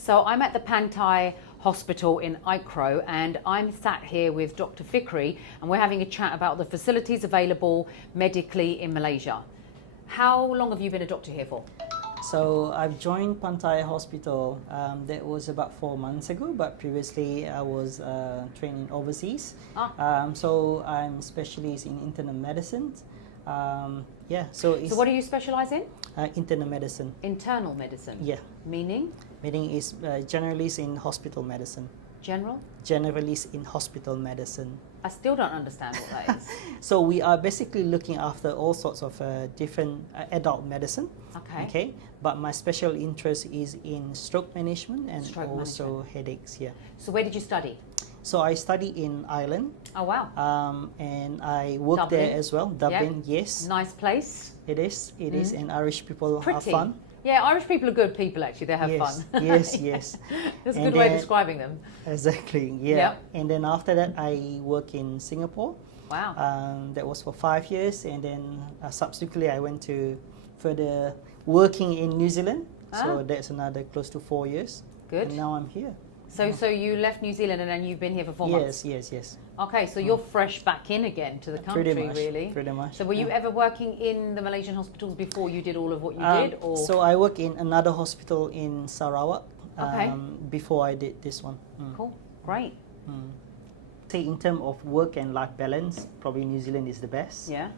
So I'm at the Pantai Hospital in Icro, and I'm sat here with Dr. Fikri, and we're having a chat about the facilities available medically in Malaysia. How long have you been a doctor here for? So I've joined Pantai Hospital, that was about 4 months ago, but previously I was training overseas. So I'm specialist in internal medicine. So what do you specialise in? Internal medicine. Internal medicine? Yeah. Meaning? Meaning is generalist in hospital medicine. General? Generalist in hospital medicine. I still don't understand what that is. So we are basically looking after all sorts of different adult medicine. Okay. But my special interest is in stroke management and also headaches. Yeah. So where did you study? So I studied in Ireland. Oh wow. And I worked there as well. Dublin, yes. Nice place. It is. It is. And Irish people are fun. Yeah, Irish people are good people actually. They have fun. Yes. That's a good way of describing them. Exactly. Yeah. And then after that, I work in Singapore. Wow. That was for 5 years, and then subsequently I went to further working in New Zealand. So that's another close to 4 years. Good. And now I'm here. So you left New Zealand and then you've been here for 4 months? Yes. Okay, so you're fresh back in again to the country, really? Pretty much. So were you ever working in the Malaysian hospitals before you did all of what you did? Or? So I work in another hospital in Sarawak before I did this one. Cool, great. Say in terms of work and life balance, probably New Zealand is the best. Yeah.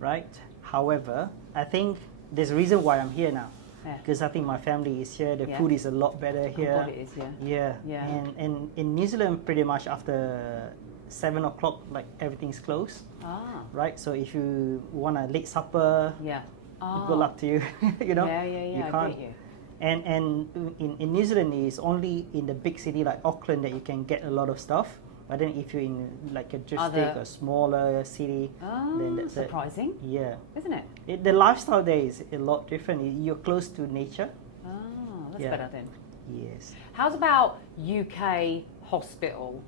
Right? However, I think there's a reason why I'm here now. Yeah. Because I think my family is here, the food is a lot better here. Oh God, it is, yeah. And in New Zealand, pretty much after 7 o'clock, like everything's closed. Right? So if you want a late supper, good luck to you. You know? You can't. I get you. And in New Zealand, it's only in the big city like Auckland that you can get a lot of stuff. But then if you're in like a a smaller city, then that's surprising. Yeah. Isn't it? The lifestyle there is a lot different. You're close to nature. That's better then. Yes. How's about UK hospital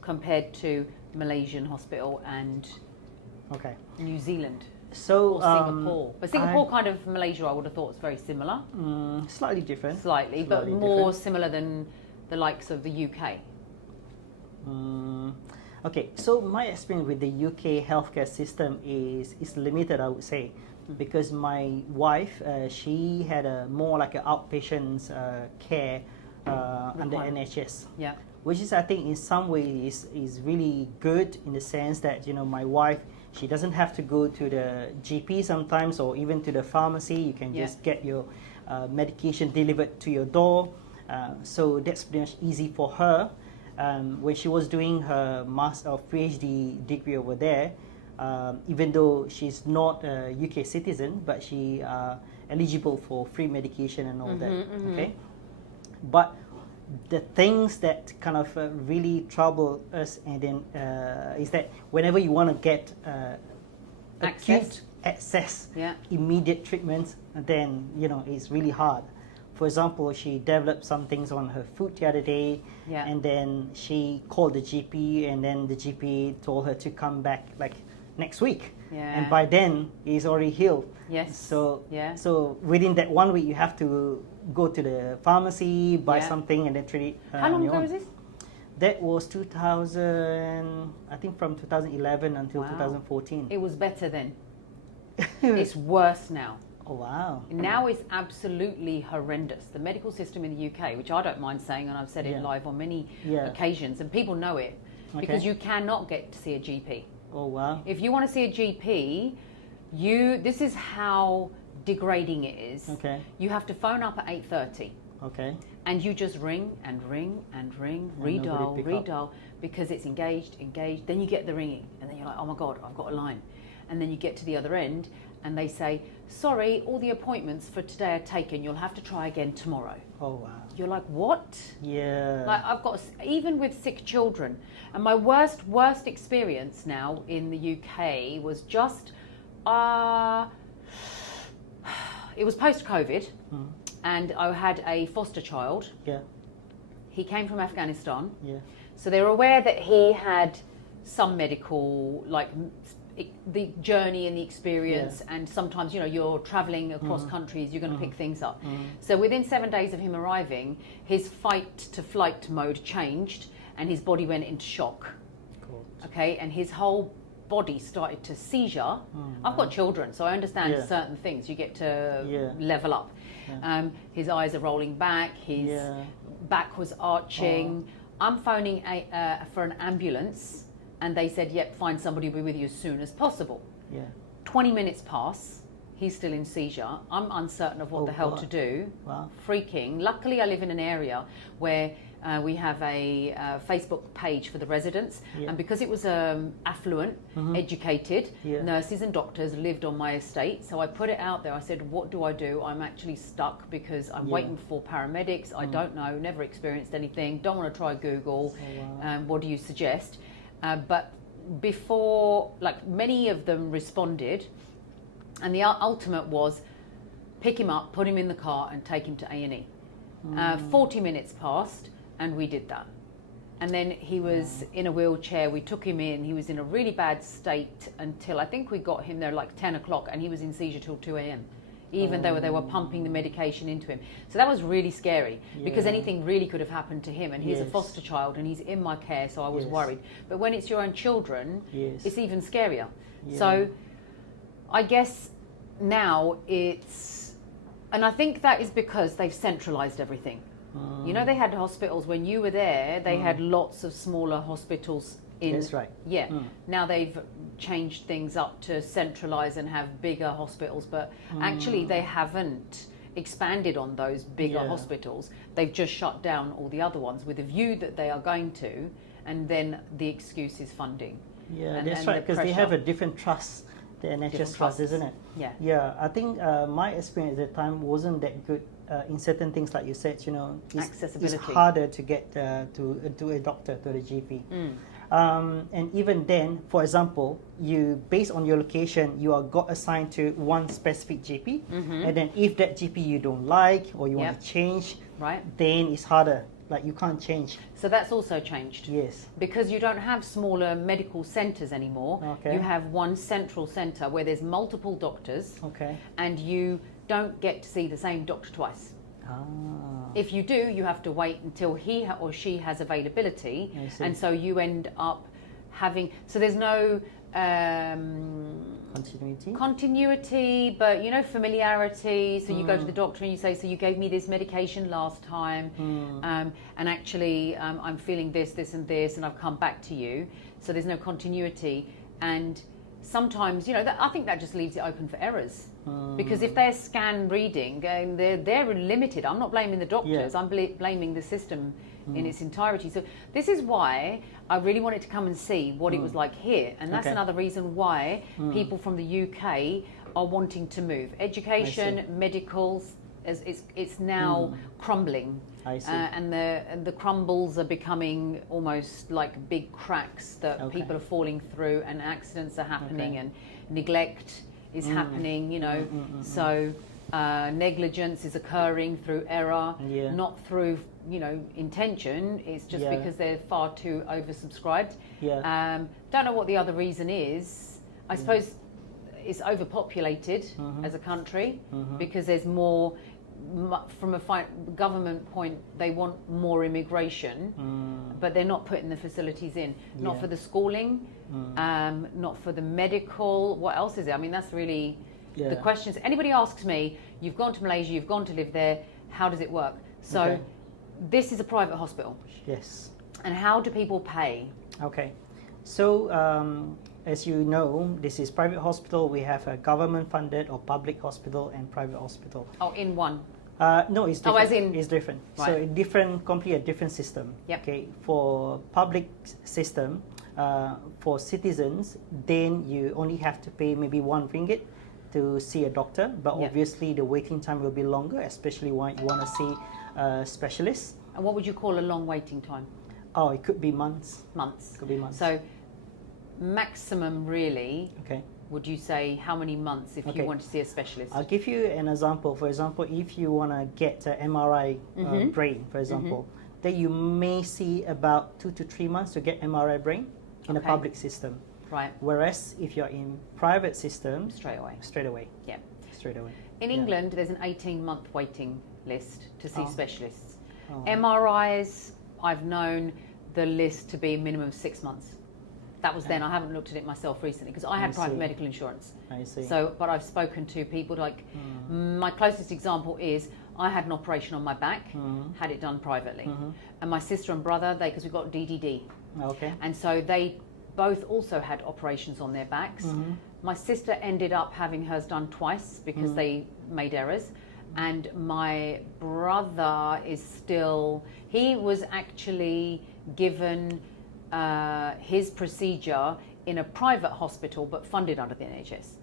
compared to Malaysian hospital and New Zealand? So Singapore. But Singapore kind of Malaysia, I would have thought, is very similar. Slightly different. Slightly, but more similar than the likes of the UK. Okay, so my experience with the UK healthcare system is limited, I would say, because my wife, she had a more like an outpatient care under NHS, which is, I think, in some ways is really good in the sense that, you know, my wife, she doesn't have to go to the GP sometimes or even to the pharmacy. You can just get your medication delivered to your door. So that's pretty much easy for her. When she was doing her master or PhD degree over there, even though she's not a UK citizen, but she eligible for free medication and all that. Okay, but the things that kind of really trouble us, and then is that whenever you want to get acute access, immediate treatments, then you know it's really hard. For example, she developed some things on her foot the other day, and then she called the GP, and then the GP told her to come back like next week. And by then, he's already healed. So within that 1 week, you have to go to the pharmacy, buy something, and then treat it. How long ago was this? That was 2000, I think from 2011 until 2014. It was better then. It's worse now. Oh, wow. Now it's absolutely horrendous. The medical system in the UK, which I don't mind saying, and I've said it live on many occasions, and people know it, because you cannot get to see a GP. Oh, wow. If you want to see a GP, this is how degrading it is. You have to phone up at 8:30. And you just ring and ring and ring, redial, because it's engaged. Then you get the ringing, and then you're like, oh my God, I've got a line. And then you get to the other end, and they say, sorry, all the appointments for today are taken. You'll have to try again tomorrow. Oh, wow. You're like, what? Yeah. Like, I've got, even with sick children. And my worst experience now in the UK was just, it was post-COVID. And I had a foster child. He came from Afghanistan. So they were aware that he had some medical, like, the journey and the experience, and sometimes, you know, you're traveling across countries, you're going to pick things up. So within 7 days of him arriving, his fight to flight mode changed and his body went into shock. Cool. Okay, and his whole body started to seizure. I've got children, so I understand certain things. You get to level up. His eyes are rolling back, his back was arching. I'm phoning for an ambulance, and they said, yep, find somebody will be with you as soon as possible. 20 minutes pass, he's still in seizure. I'm uncertain of what the hell to do. Freaking. Luckily, I live in an area where we have a Facebook page for the residents, and because it was affluent, educated, nurses and doctors lived on my estate, so I put it out there. I said, what do? I'm actually stuck because I'm waiting for paramedics. I don't know, never experienced anything, don't want to try Google. What do you suggest? But before, like, many of them responded, and the ultimate was pick him up, put him in the car and take him to A&E. 40 minutes passed, and we did that. And then he was in a wheelchair. We took him in. He was in a really bad state until I think we got him there like 10 o'clock, and he was in seizure till 2 a.m. even though they were pumping the medication into him. So that was really scary because anything really could have happened to him, and he's a foster child and he's in my care, so I was worried. But when it's your own children, it's even scarier. So I guess now it's, and I think that is because they've centralized everything. You know, they had hospitals when you were there, they had lots of smaller hospitals in. That's right. Now they've changed things up to centralize and have bigger hospitals, but actually they haven't expanded on those bigger hospitals. They've just shut down all the other ones with a view that they are going to, and then the excuse is funding. That's right, because they have a different trust, the NHS trust, isn't it? I think my experience at the time wasn't that good in certain things, like you said, you know, it's harder to get to a doctor, to the GP. And even then, for example, you, based on your location, you are got assigned to one specific GP, and then if that GP you don't like or you want to change, then it's harder. Like, you can't change. So that's also changed. Yes. Because you don't have smaller medical centres anymore. You have one central centre where there's multiple doctors. And you don't get to see the same doctor twice. If you do, you have to wait until he or she has availability, and so you end up having, so there's no continuity, but, you know, familiarity. So you go to the doctor and you say, so you gave me this medication last time, and actually I'm feeling this, this and this, and I've come back to you. So there's no continuity, and sometimes, you know, I think that just leaves it open for errors. Because if they're scan reading, they're limited. I'm not blaming the doctors, I'm blaming the system in its entirety. So this is why I really wanted to come and see what it was like here. And that's another reason why people from the UK are wanting to move. Education, medicals, it's now crumbling. And the crumbles are becoming almost like big cracks that people are falling through, and accidents are happening, and neglect is happening, you know. So negligence is occurring through error, not through, you know, intention. It's just because they're far too oversubscribed. Don't know what the other reason is. I suppose it's overpopulated as a country, because there's more. From a government point, they want more immigration, but they're not putting the facilities in. Not for the schooling, not for the medical. What else is it? I mean, that's really the questions. Anybody asks me, you've gone to Malaysia, you've gone to live there, how does it work? So this is a private hospital. Yes. And how do people pay? So as you know, this is private hospital. We have a government funded or public hospital and private hospital. Oh, in one? No, it's different. As in? It's different. So completely a different system. Okay, for public system, for citizens, then you only have to pay maybe RM1 to see a doctor, but obviously the waiting time will be longer, especially when you want to see a specialist. And what would you call a long waiting time? Oh, it could be months. Could be months. So maximum, really, would you say how many months if you want to see a specialist? I'll give you an example. For example, if you want to get an MRI brain, for example, then you may see about 2 to 3 months to get MRI brain in a public system. Right. Whereas if you're in private system, straight away. Straight away. Yeah. Straight away. In England, there's an 18-month waiting list to see specialists. Oh. MRIs, I've known the list to be a minimum of 6 months. That was then. I haven't looked at it myself recently because I had private medical insurance. I see. So, but I've spoken to people like my closest example is I had an operation on my back, had it done privately, and my sister and brother, because we've got DDD, and so they both also had operations on their backs. My sister ended up having hers done twice because they made errors. And my brother is still, he was actually given his procedure in a private hospital but funded under the NHS.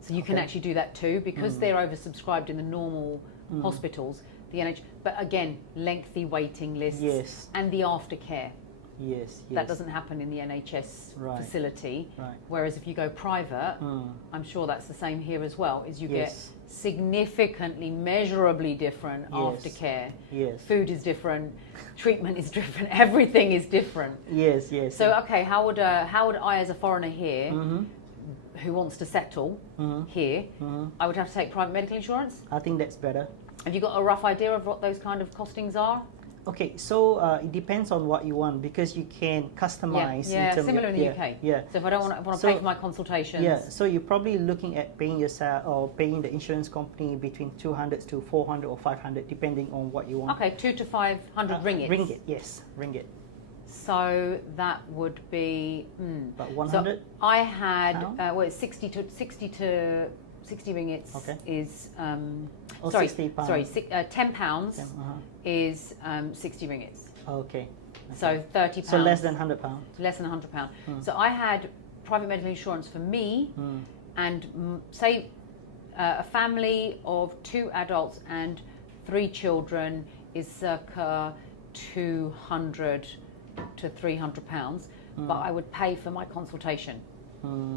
So you can actually do that too because they're oversubscribed in the normal hospitals. The NHS, but again, lengthy waiting lists and the aftercare. Yes. That doesn't happen in the NHS facility. Whereas if you go private, I'm sure that's the same here as well, is you get significantly, measurably different aftercare. Food is different, treatment is different, everything is different. So, okay, how would I as a foreigner here, who wants to settle here, I would have to take private medical insurance? I think that's better. Have you got a rough idea of what those kind of costings are? Okay, so it depends on what you want because you can customize. Similar in the UK. So if I don't want to pay for my consultations. So you're probably looking at paying yourself or paying the insurance company between 200 to 400 or 500 depending on what you want. Okay, 200 to 500 ringgit. Ringgit, yes, ringgit. So that would be about 100. So I had it's 60 ringgits is 60 pounds. Sorry, £10 is 60 ringgits. Okay. So £30. So less than £100. Less than £100. So I had private medical insurance for me, and say a family of 2 adults and 3 children is circa 200 to £300. But I would pay for my consultation.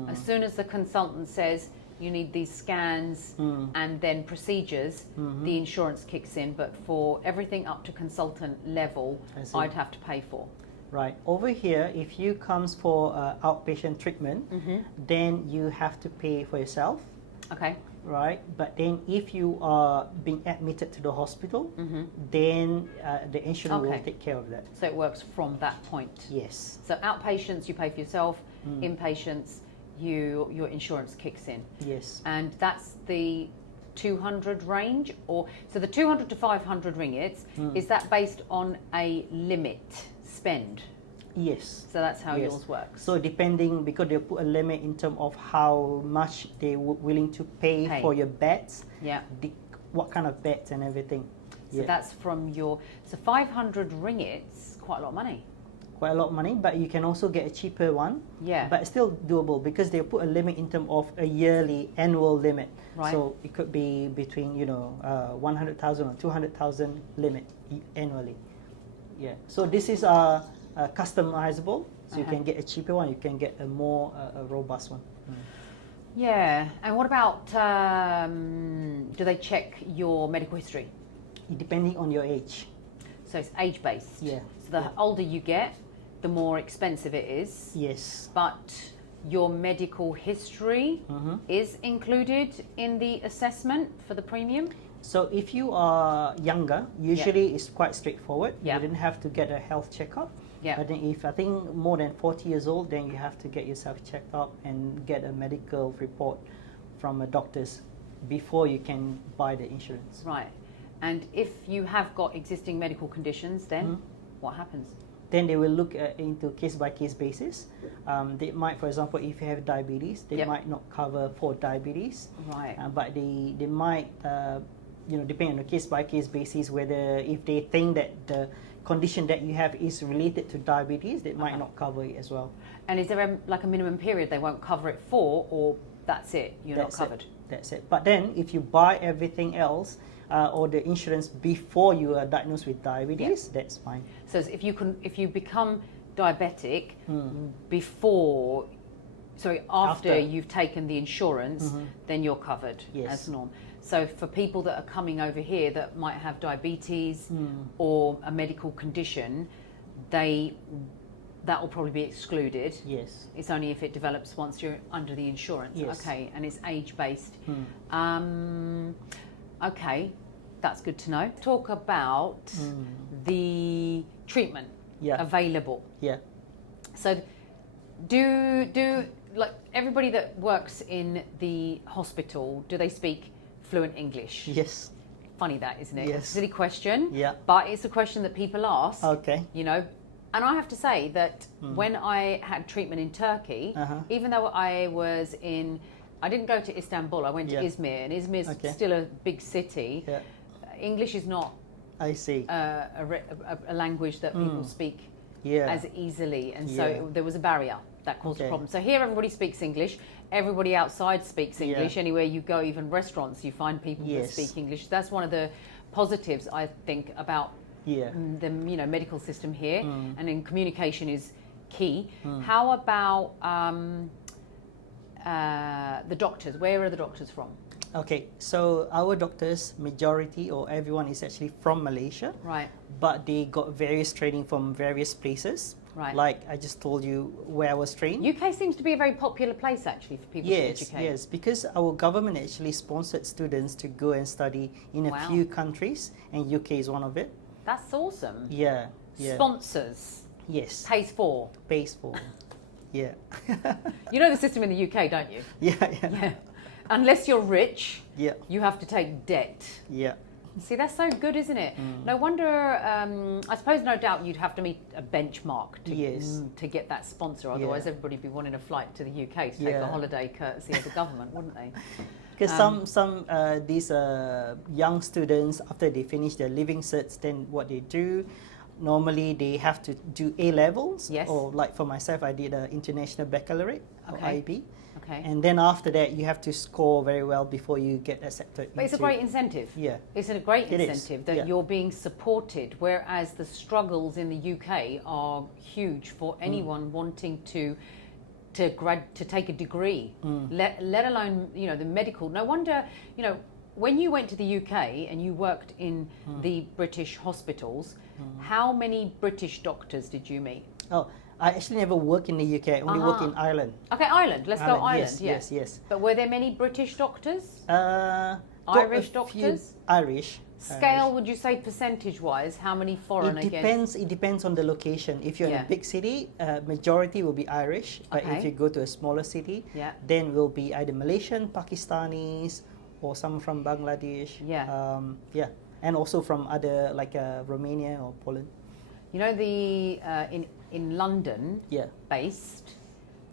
As soon as the consultant says you need these scans and then procedures, the insurance kicks in. But for everything up to consultant level, I'd have to pay for. Right. Over here, if you comes for outpatient treatment, then you have to pay for yourself. Okay. Right. But then if you are being admitted to the hospital, then the insurance will take care of that. So it works from that point. Yes. So outpatients, you pay for yourself. Inpatients, your insurance kicks in. Yes. And that's the 200 range, or so the 200 to 500 ringgits, is that based on a limit spend? Yes. So that's how yours works. So depending, because they put a limit in terms of how much they were willing to pay for your beds, what kind of beds and everything. So that's from your, so 500 ringgits, quite a lot of money. Quite a lot of money, but you can also get a cheaper one. But still doable because they put a limit in terms of a yearly annual limit. So it could be between 100,000 or 200,000 limit annually. So this is customizable. So you can get a cheaper one. You can get a more robust one. And what about do they check your medical history? Depending on your age. So it's age based. So the older you get, the more expensive it is. Yes. But your medical history is included in the assessment for the premium? So if you are younger, usually it's quite straightforward. You didn't have to get a health checkup. But then if I think more than 40 years old, then you have to get yourself checked up and get a medical report from a doctor's before you can buy the insurance. Right. And if you have got existing medical conditions, then what happens? Then they will look into case-by-case basis. They might, for example, if you have diabetes, they might not cover for diabetes. Right. But they might, depending on a case-by-case basis, whether if they think that the condition that you have is related to diabetes, they might not cover it as well. And is there a minimum period they won't cover it for, or that's it, you're not covered? That's it. But then if you buy everything else, or the insurance before you are diagnosed with diabetes, that's fine. So if you become diabetic after you've taken the insurance, then you're covered as norm. So for people that are coming over here that might have diabetes or a medical condition, they that will probably be excluded. Yes. It's only if it develops once you're under the insurance. Yes. Okay, and it's age-based. Okay, that's good to know. Talk about the treatment available. Yeah. So do like everybody that works in the hospital, do they speak fluent English? Yes. Funny that, isn't it? Yes. It's a silly question. Yeah. But it's a question that people ask. Okay. You know, and I have to say that when I had treatment in Turkey, even though I didn't go to Istanbul, I went to Izmir, and Izmir is still a big city. Yeah. English is not I see. a language that people speak Yeah. as easily, and so there was a barrier that caused a problem. So here everybody speaks English, everybody outside speaks English. Anywhere you go, even restaurants, you find people that speak English. That's one of the positives, I think, about the medical system here, and then communication is key. How about the doctors? Where are the doctors from? Okay, so our doctors, majority or everyone is actually from Malaysia. Right. But they got various training from various places. Right. Like I just told you where I was trained. UK seems to be a very popular place actually for people to educate. Yes, because our government actually sponsored students to go and study in a few countries, and UK is one of it. That's awesome. Yeah. Sponsors. Yes. Pays for. Yeah. You know the system in the UK, don't you? Yeah. Unless you're rich, Yeah. you have to take debt. Yeah. See, that's so good, isn't it? No wonder, I suppose no doubt you'd have to meet a benchmark to get that sponsor, otherwise everybody would be wanting a flight to the UK to take a holiday courtesy of the government, wouldn't they? Because some these young students, after they finish their living certs, then what they do, normally they have to do A levels. Yes. Or like for myself, I did an international baccalaureate or IB. Okay. And then after that, you have to score very well before you get accepted. But it's a great incentive. Yeah. It's a great incentive that you're being supported, whereas the struggles in the UK are huge for anyone wanting to take a degree, let alone the medical. No wonder when you went to the UK and you worked in the British hospitals, how many British doctors did you meet? Oh, I actually never work in the UK. I only work in Ireland. Okay, Ireland. Let's go Ireland. Yes. But were there many British doctors? Irish doctors? Irish. Scale, would you say percentage-wise, how many foreign against? It depends on the location. If you're in a big city, majority will be Irish. But if you go to a smaller city, then will be either Malaysian, Pakistanis, or some from Bangladesh. And also from other like Romania or Poland. You know, in London based,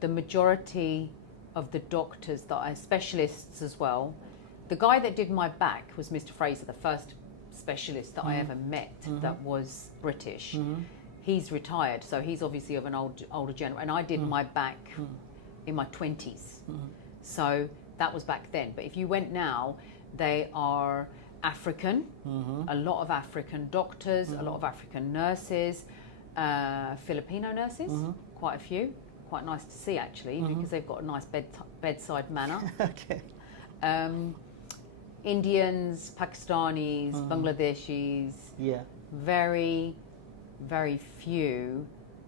the majority of the doctors that are specialists as well. The guy that did my back was Mr. Fraser, the first specialist that I ever met that was British. He's retired, so he's obviously of an older generation. And I did my back in my 20s. So that was back then. But if you went now, they are African, a lot of African doctors, a lot of African nurses, Filipino nurses, quite a few. Quite nice to see actually, because they've got a nice bedside manner. Okay. Indians, Pakistanis, Bangladeshis. Yeah. Very, very few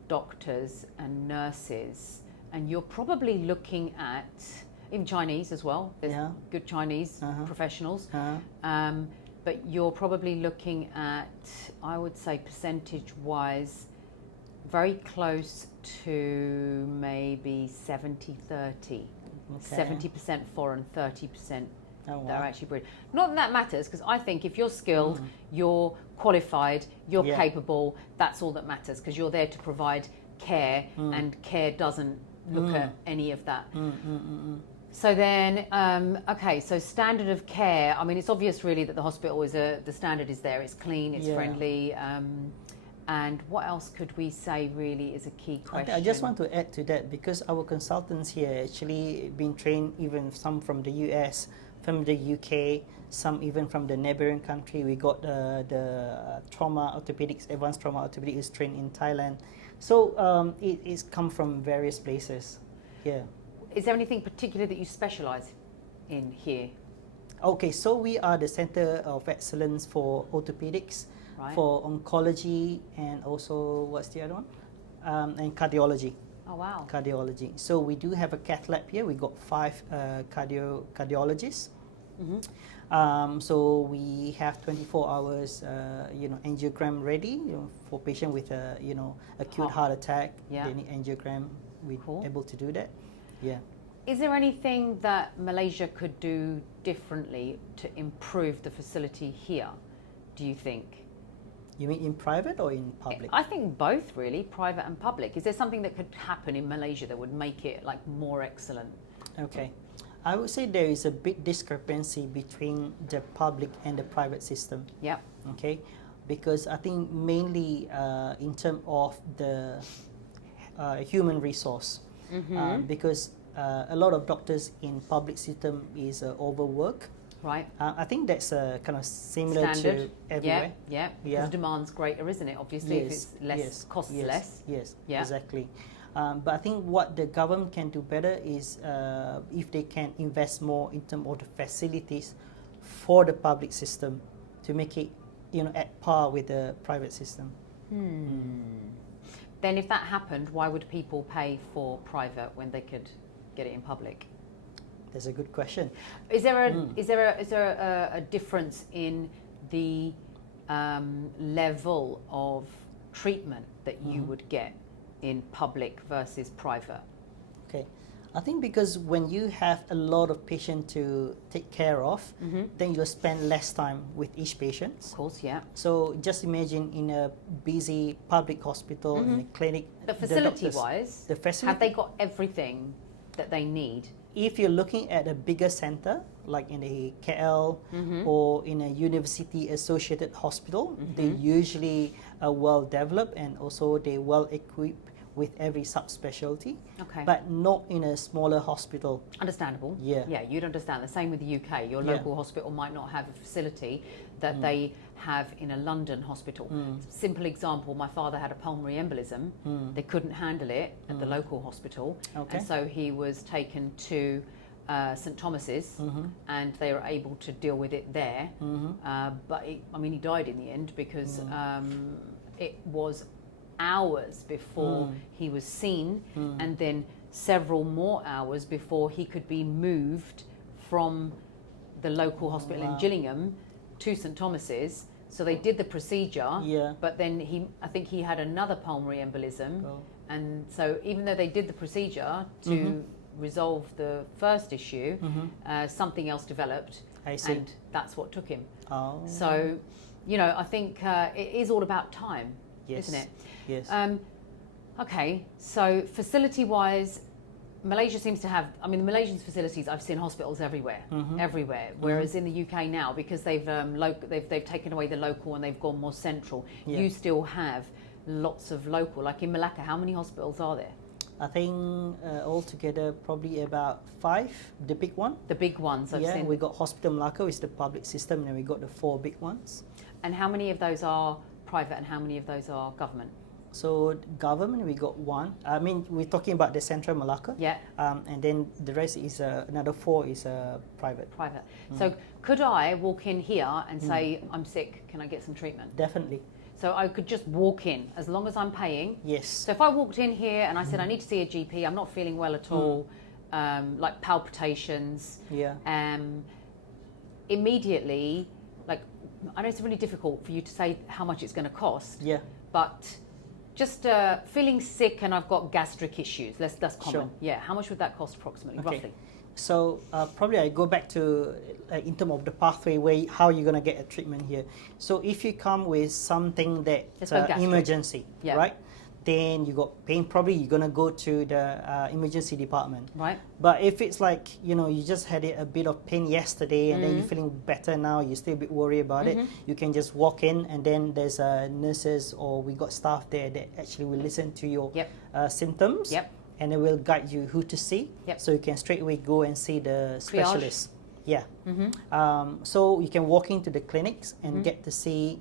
doctors and nurses. And you're probably looking at, even Chinese as well, there's good Chinese professionals. But you're probably looking at, I would say percentage-wise, very close to maybe 70-30. 70% foreign, 30% that are actually British. Not that that matters, because I think if you're skilled, you're qualified, you're capable, that's all that matters, because you're there to provide care, and care doesn't look at any of that. So then, okay, so standard of care. I mean, it's obvious really that the hospital is the standard is there. It's clean, it's friendly. And what else could we say really is a key question? I just want to add to that, because our consultants here actually been trained, even some from the US, from the UK, some even from the neighboring country. We got the trauma orthopedics, advanced trauma orthopedics is trained in Thailand. So it is come from various places. Yeah. Is there anything particular that you specialise in here? Okay, so we are the Centre of Excellence for Orthopedics, for oncology, and also what's the other one? and cardiology. Oh, wow. Cardiology. So we do have a cath lab here. We got 5 cardiologists. So we have 24 hours, angiogram ready, for patient with acute heart attack. They need angiogram. We're able to do that. Yeah. Is there anything that Malaysia could do differently to improve the facility here, do you think? You mean in private or in public? I think both, really, private and public. Is there something that could happen in Malaysia that would make it like more excellent? Okay. I would say there is a big discrepancy between the public and the private system. Yeah. Okay. Because I think mainly in terms of the human resource, because a lot of doctors in public system is overwork. Right. I think that's kind of similar to everywhere. Yeah. Because demand's greater, isn't it? Obviously, if it's less, costs less. Yes, exactly. But I think what the government can do better is if they can invest more in terms of the facilities for the public system to make it, at par with the private system. Then, if that happened, why would people pay for private when they could get it in public? That's a good question. Is there a difference in the level of treatment that you would get in public versus private? Okay, I think because when you have a lot of patients to take care of, then you spend less time with each patient. Of course, yeah. So just imagine in a busy public hospital, in a clinic. But facility-wise, have they got everything that they need? If you're looking at a bigger center, like in a KL or in a university-associated hospital, they usually are well developed and also they're well equipped with every subspecialty. Okay. But not in a smaller hospital. Understandable. Yeah. Yeah, you'd understand. The same with the UK. Your local hospital might not have a facility that they have in a London hospital. Simple example, my father had a pulmonary embolism. They couldn't handle it at the local hospital. Okay. And so he was taken to St Thomas's and they were able to deal with it there. But he died in the end because it was hours before he was seen and then several more hours before he could be moved from the local hospital in Gillingham to St Thomas's. So they did the procedure, but then I think he had another pulmonary embolism, and so even though they did the procedure to resolve the first issue, something else developed, and that's what took him. So, I think it is all about time, isn't it? Yes. Okay, so facility-wise, Malaysia seems to have, the Malaysian facilities, I've seen hospitals everywhere, whereas in the UK now, because they've taken away the local and they've gone more central, you still have lots of local. Like in Malacca, how many hospitals are there? I think altogether probably about 5, the big one. The big ones I've seen. We got Hospital Malacca, which is the public system, and we got the 4 big ones. And how many of those are private and how many of those are government? So government, we got 1. We're talking about the Central Malacca. Yeah. And then the rest is another 4 is private. Private. So could I walk in here and say, I'm sick, can I get some treatment? Definitely. So I could just walk in as long as I'm paying? Yes. So if I walked in here and I said, I need to see a GP, I'm not feeling well at all, like palpitations. Yeah. Immediately, like, I know it's really difficult for you to say how much it's going to cost. Yeah. But just feeling sick and I've got gastric issues. That's common. Sure. Yeah. How much would that cost approximately, roughly? So probably I go back to in terms of the pathway how you're going to get a treatment here. So if you come with something that emergency, right? Then you got pain. Probably you're going to go to the emergency department. Right. But if it's like you just had a bit of pain yesterday and then you're feeling better now, you're still a bit worried about it. You can just walk in and then there's nurses or we got staff there that actually will listen to your symptoms. Yep. And it will guide you who to see, so you can straight away go and see the specialist. Yeah. So you can walk into the clinics and get to see,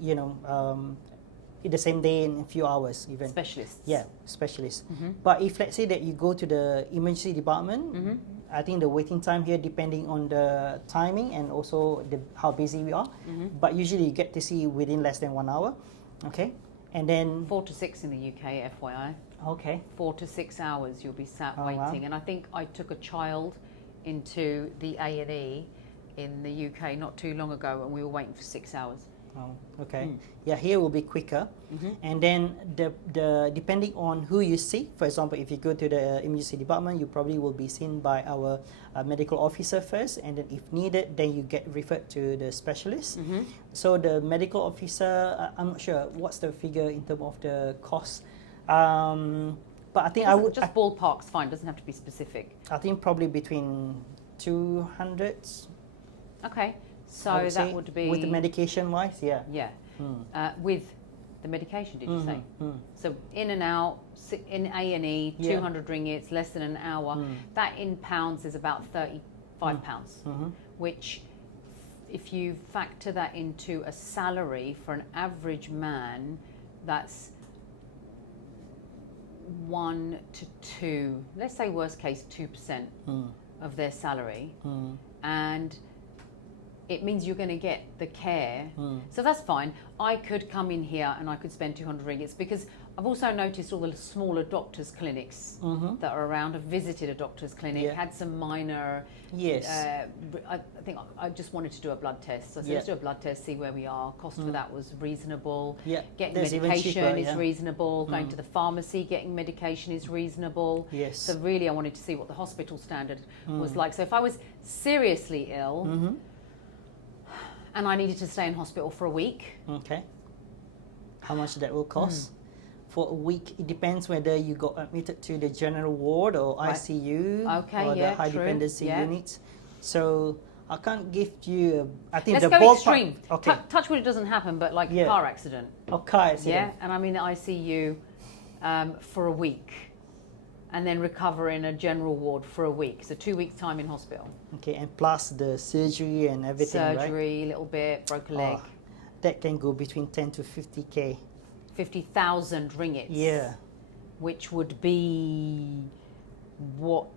the same day in a few hours even. Specialists. Yeah, specialists. But if let's say that you go to the emergency department, I think the waiting time here depending on the timing and also how busy we are. But usually you get to see within less than 1 hour. Okay. And then 4 to 6 in the UK, FYI. Okay. 4 to 6 hours you'll be sat waiting. Wow. And I think I took a child into the A&E in the UK not too long ago, and we were waiting for 6 hours. Oh, okay. Yeah, here will be quicker. And then the depending on who you see, for example, if you go to the emergency department, you probably will be seen by our medical officer first, and then if needed, then you get referred to the specialist. So the medical officer, I'm not sure what's the figure in terms of the cost. But I think I would just ballpark's fine. Doesn't have to be specific. I think probably between 200. Okay. So that would be with the medication wise, yeah. Yeah. With the medication, did you say? So in and out, in A&E, 200 ringgits, less than an hour. That in pounds is about 35 pounds, which if you factor that into a salary for an average man, that's 1 to 2, let's say worst case 2% of their salary. And it means you're going to get the care. So that's fine. I could come in here and I could spend 200 ringgits, because I've also noticed all the smaller doctors' clinics that are around. I've visited a doctor's clinic, had some minor... I think I just wanted to do a blood test. So I said, let's do a blood test, see where we are. Cost for that was reasonable. Getting medication is reasonable. Going to the pharmacy, getting medication is reasonable. So really I wanted to see what the hospital standard was like. So if I was seriously ill... and I needed to stay in hospital for a week. Okay. How much that will cost? For a week, it depends whether you got admitted to the general ward or ICU or the high dependency units. So I can't give you. I think let's the go extreme. Okay. Touch wood, it doesn't happen, but like a car accident. A car accident. Yeah, and I'm in the ICU for a week, and then recover in a general ward for a week. So 2 weeks time in hospital. Okay, and plus the surgery and everything, surgery, a little bit, broke a leg. That can go between 10 to 50k. 50,000 ringgits. Yeah. Which would be what?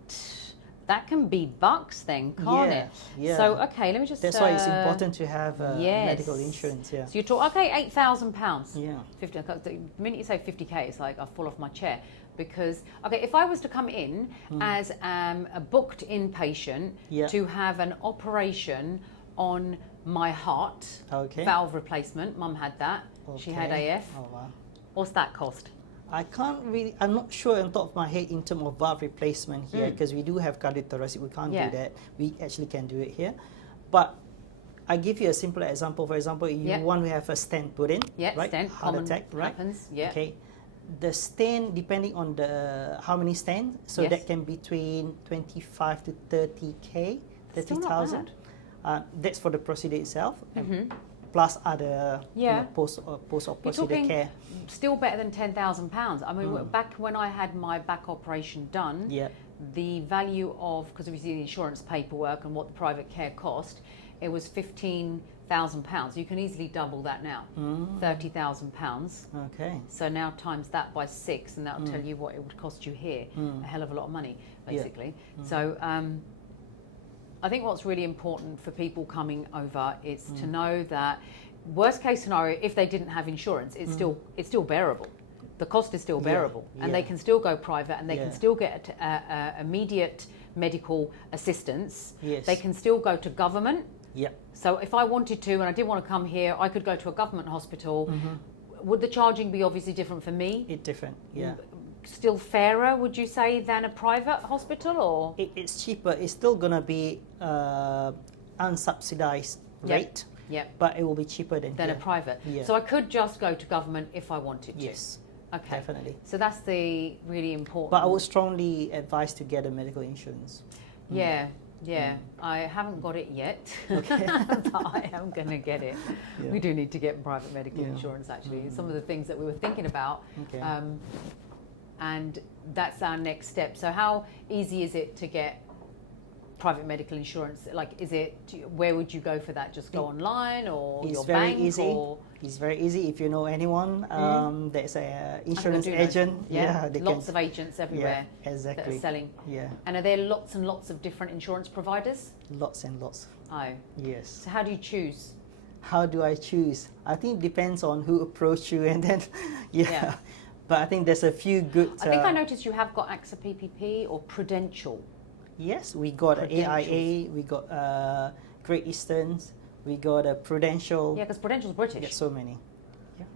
That can be bucks then, can't it? Yeah. So, okay, let me just... That's why it's important to have medical insurance, So you talk, okay, £8,000. Yeah. 50, the minute you say 50k, it's like I fall off my chair. Because, okay, if I was to come in as a booked inpatient to have an operation on my heart, valve replacement, Mum had that, she had AF. Oh, wow. What's that cost? I can't really, I'm not sure on top of my head in terms of valve replacement here, because we do have cardiothoracic, we can't do that. We actually can do it here. But I give you a simple example. For example, you want to have a stent put in, right? Stent, heart attack, right? Happens, okay. The stent, depending on the how many stents, so that can be between 25 to 30k, 30,000. That's for the procedure itself, plus other post-op care. Still better than £10,000. I mean, back when I had my back operation done, the value of, because obviously the insurance paperwork and what the private care cost, it was £15,000. You can easily double that now, £30,000. Okay. So now times that by 6, and that'll tell you what it would cost you here. A hell of a lot of money, basically. So I think what's really important for people coming over is to know that worst case scenario, if they didn't have insurance, it's still bearable. The cost is still bearable, and they can still go private, and they can still get immediate medical assistance. They can still go to government. So if I wanted to, and I didn't want to come here, I could go to a government hospital. Would the charging be obviously different for me? It's different, still fairer, would you say, than a private hospital, or? It's cheaper. It's still going to be unsubsidized rate, but it will be cheaper than a private. So I could just go to government if I wanted to. Yes. Okay. Definitely. So that's the really important. But I would strongly advise to get a medical insurance. Yeah. I haven't got it yet, but I am going to get it. We do need to get private medical insurance, actually. Some of the things that we were thinking about. And that's our next step. So how easy is it to get private medical insurance? Like, where would you go for that? Just go online, or your bank? It's very easy. It's very easy. If you know anyone, there's an insurance agent. Lots of agents everywhere that are selling. And are there lots and lots of different insurance providers? Lots and lots. Oh. Yes. So how do you choose? how do I choose? I think it depends on who approached you, and then yeah. But I think there's a few good. I think I noticed you have got AXA PPP or Prudential. Yes, we got AIA, we got Great Easterns, we got a Prudential. Yeah, because Prudential's British. Yeah, so many. Yeah.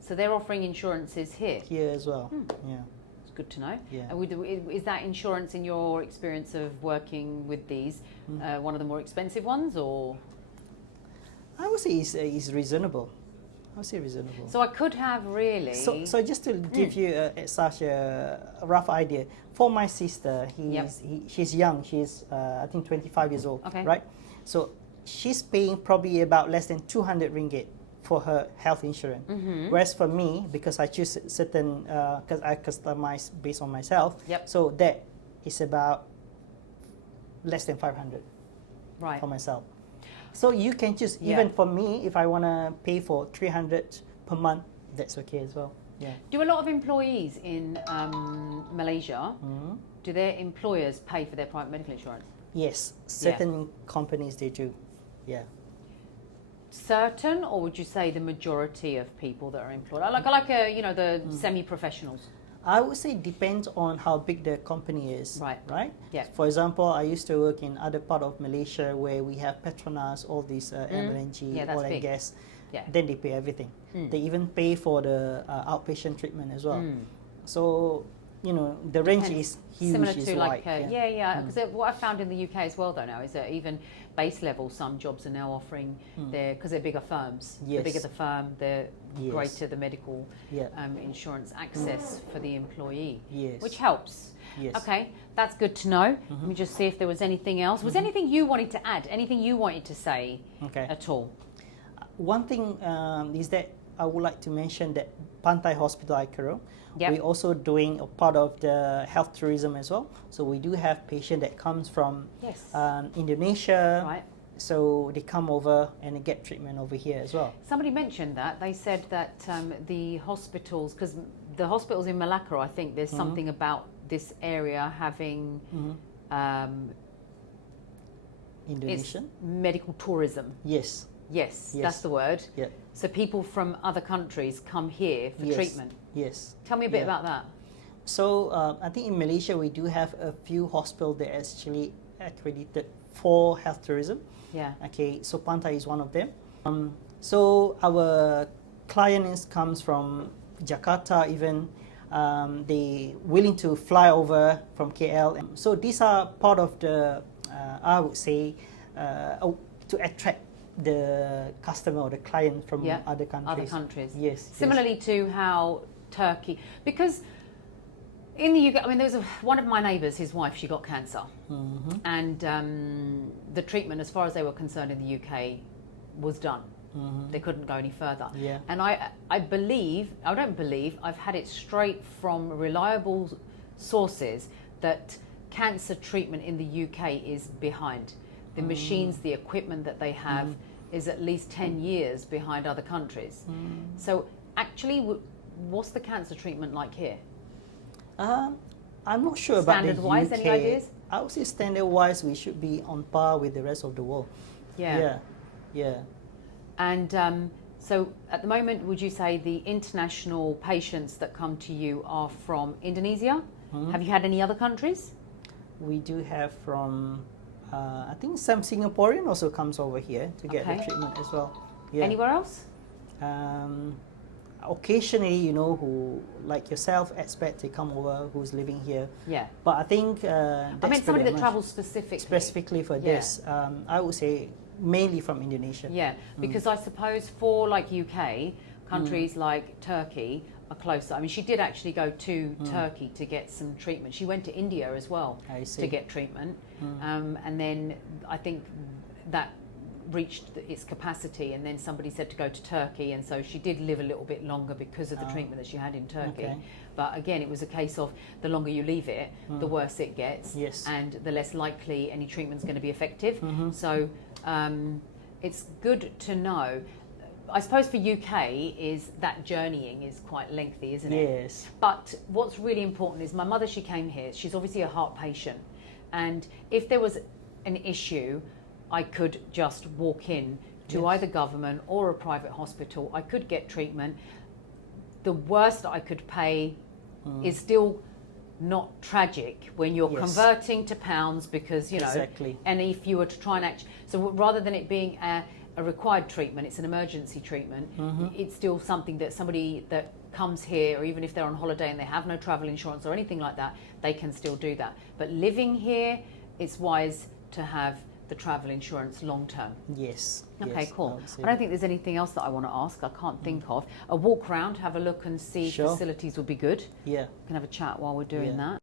So they're offering insurances here. Here as well. Yeah. It's good to know. Yeah. Is that insurance, in your experience of working with these, one of the more expensive ones, or? I would say it's reasonable. I would say reasonable. So I could have really. So just to give you such a rough idea, for my sister, she's young. She's I think 25 years old. Okay. Right. So she's paying probably about less than 200 ringgit for her health insurance. Whereas for me, because I choose certain, because I customize based on myself. Yep. So that is about less than 500. Right. For myself. So you can choose, even for me, if I want to pay for 300 per month, that's okay as well. Yeah. Do a lot of employees in Malaysia, do their employers pay for their private medical insurance? Yes, certain companies they do. Yeah. Certain, or would you say the majority of people that are employed? Like the semi-professionals? I would say it depends on how big the company is. Right? Yeah. For example, I used to work in other part of Malaysia where we have Petronas, all these LNG, oil and gas. Yeah. Then they pay everything. They even pay for the outpatient treatment as well. So, the range is huge. Similar to because what I found in the UK as well, though, now is that even base level, some jobs are now offering because they're bigger firms. Yes. The bigger the firm, the greater the medical insurance access for the employee, which helps. Yes. Okay, that's good to know. Let me just see if there was anything else. Was anything you wanted to add? Anything you wanted to say at all? One thing is that I would like to mention that Pantai Hospital Aikaro, we're also doing a part of the health tourism as well. So we do have patient that comes from Indonesia. Right. So they come over and they get treatment over here as well. Somebody mentioned that. They said that the hospitals, because the hospitals in Malacca, I think there's something about this area having Indonesian? Medical tourism. Yes. Yes, that's the word. Yeah. So people from other countries come here for treatment. Yes. Tell me a bit about that. So I think in Malaysia we do have a few hospitals that are actually accredited for health tourism. Yeah. Okay. So Pantai is one of them. So our clients comes from Jakarta even. They willing to fly over from KL. So these are part of the I would say to attract the customer or the client from other countries. Other countries. Yes. Similarly to how Turkey, because in the UK, I mean, there was one of my neighbours, his wife, she got cancer, and the treatment, as far as they were concerned in the UK, was done. They couldn't go any further. Yeah. And I don't believe, I've had it straight from reliable sources that cancer treatment in the UK is behind. The machines, the equipment that they have is at least 10 years behind other countries. So actually, what's the cancer treatment like here? I'm not sure about the UK. Standard-wise, any ideas? I would say standard-wise, we should be on par with the rest of the world. Yeah. And so at the moment, would you say the international patients that come to you are from Indonesia? Have you had any other countries? We do have from, I think some Singaporean also comes over here to get the treatment as well. Yeah. Anywhere else? Occasionally, who like yourself, expect to come over, who's living here. Yeah. But I think I mean somebody that travels specifically for this. I would say mainly from Indonesia. Yeah, because I suppose for like UK countries like Turkey are closer. I mean, she did actually go to Turkey to get some treatment. She went to India as well to get treatment, and then I think that reached its capacity, and then somebody said to go to Turkey, and so she did live a little bit longer because of the treatment that she had in Turkey. But again, it was a case of the longer you leave it, the worse it gets, and the less likely any treatment's going to be effective. So it's good to know. I suppose for UK is that journeying is quite lengthy, isn't it? Yes. But what's really important is my mother, she came here, she's obviously a heart patient, and if there was an issue, I could just walk in to either government or a private hospital. I could get treatment. The worst I could pay is still not tragic when you're converting to pounds, because, you know, and if you were to try and so rather than it being a required treatment, it's an emergency treatment, it's still something that somebody that comes here, or even if they're on holiday and they have no travel insurance or anything like that, they can still do that. But living here, it's wise to have the travel insurance long term. Yes. Okay, cool. I don't think there's anything else that I want to ask. I can't think of. A walk around, have a look and see if facilities would be good. Yeah. We can have a chat while we're doing that.